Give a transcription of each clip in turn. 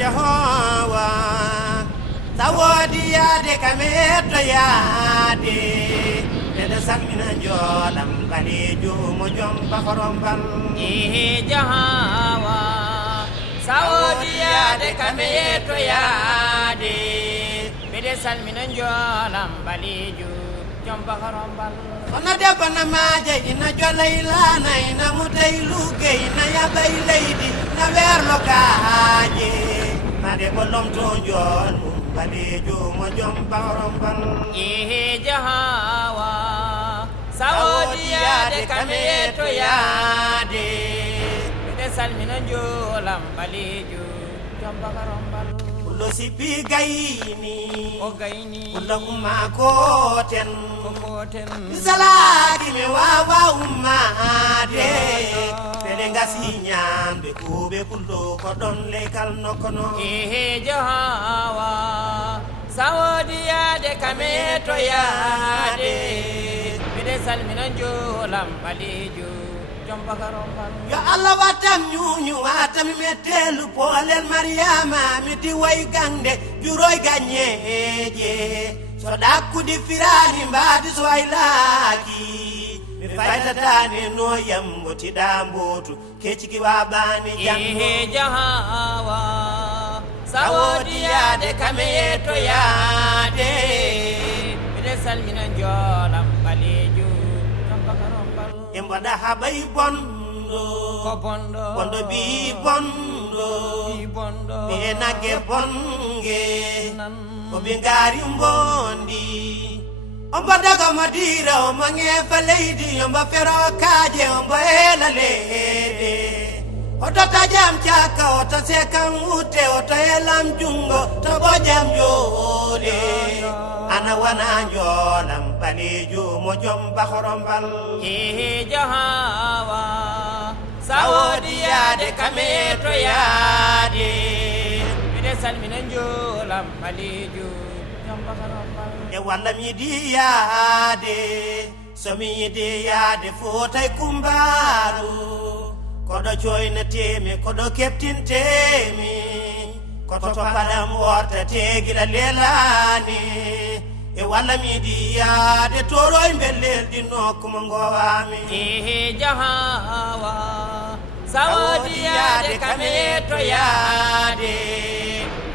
Jehovah sawodi yade kameto yade ede salmina jolam balejo mo jom bakorombal jahawa sawodi yade kameto yade ede salmina jolam balejo jom bakorombal ona debana maje ina jolaila na ina mutailu ge ina ya bay leydi na werlo kaaje na de bolom to jon balejo mo jom bakorombal jahawa sawodi yade kameto yade ede salmina jolam balejo jom bakorombal lo sipi gayni o gayni lo umma koten koten salaki me wawa umma de tele ngasi nyambe kube kullo ko don lekal nokono jahawa sawodi yade kameto yade ede salmina jolam balejo jom bakorombal yo Allah watam nyunyu watam metelu polel Mariama mi di way gande juroy ganyeje so dakudi firani mbadi so aylaki mi faytatani no yamboti dambotu keciki wabani jambo jahawa sawodi yade kameto yade ede salmina jolam balejo jom bakorombal embada habay bondo ko bondo bondo bi bondo be nage bonge o be ngari mbondi on badaga madira o mange faleydi o mba fero kaje o mba ela lede o tata jam chaka o ta sekan ute o ta elam jungo to bo jam jode ana wana jolam balejo mo jom bakorombal jahawa sawodi yade kameto yade ede salmina jolam balejo jom bakorombal e walla mi di yaade so mi yidi yaade fotay kumbaru kodo joyna temi kodo keptintemi koto padam worta tegila lelani e walla mi di yaade toroy bellel di nokkuma ngowami jahawa sawodi yade kameto yade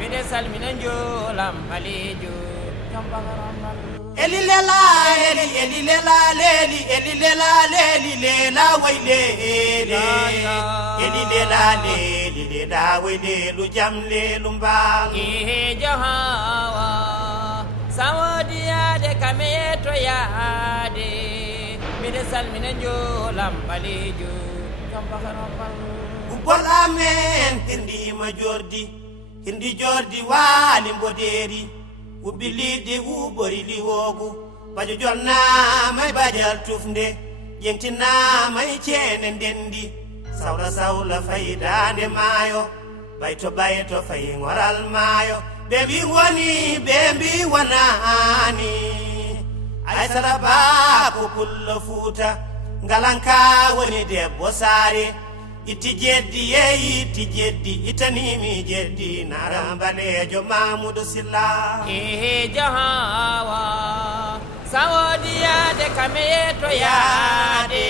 ede salmina jolam balejo jom bakorombal eli lela lela way lele eli lela way lelu jam lelu mbal jahawa sawodi yade kameto yade ede salmina jolam balejo jom bakorombal ubol amen hindi jordi wali mboderi ubilide ubori liwogu bajo jonna may bajal tufnde jentina may cene ndendi sawla faydande mayo bayto fay ngoral mayo bebi wonani ay saraba ko kullo futa ngalanka woni debbo sare iti jeddi itanimi jeddi narambalejo Mamoudou Sylla jahawa sawodi yade kameto yade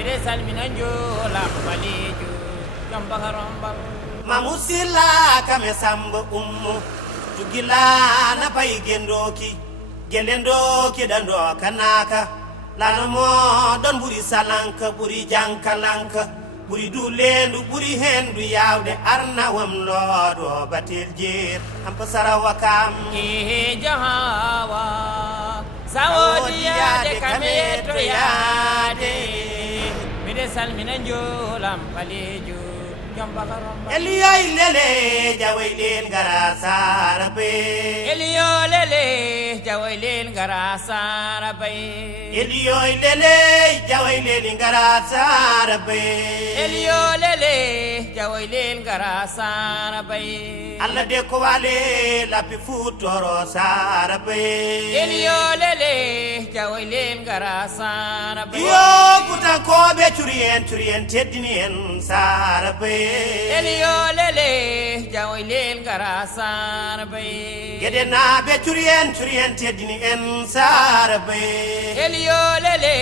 ede salmina jolam balejo jom bakorombal Mamoudou Sylla kame sambo ummu tugila na pay gendoki dando kanaka lano mo don buri salanka buri jankalanka buri dulendu buri hendu yawde arnawam lodo batel jer ampa sarawa kam jahawa sawodi yade kameto yade ede salmina jolam balejo jom bakorombal eliyoy lele jawaylen gara sarabe eliyo lele jawaylen gara sarabe eliyoy lele jawaylen gara sarabe eliyo lele jawaylen gara sarabe alla de ko wale lapi futoro sarabe eliyo lele jawaylen gara sarabe yo putan ko be turien teddini en sarabe Elio lele jawoy lel gara sarabe gede na be turien teddini en sarabe Elio lele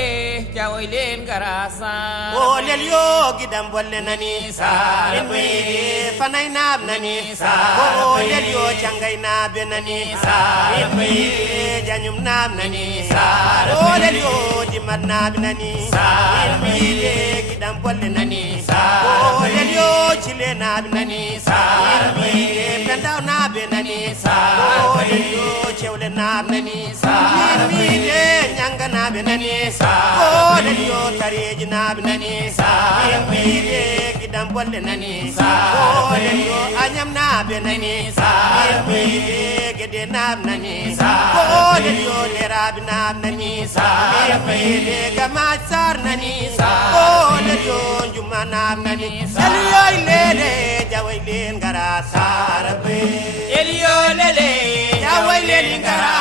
jawoy lel gara sarabe o lelio gidam bolle nani sarabe fanay nab nani sarabe o lelio changay nabe nani sarabe janyum nab nani sarabe o lelio dimad nab nani sarabe gidam bolle nani sarabe o lelio chile nab nani sarabe pendaw nabe nani sarabe o lelio chewle nab nani sarabe nyanga nabe nani sarabe o lelio tareji nabe nani sarabe gidam bolle nani sarabe o lelio anyam nabe nani sarabe gede nab nani sarabe o lelio lerabe nab nani sarabe gama sar nani sarabe o lelio juma nab nani elio lele jaway len gara sarabe Elio lele jaway len gara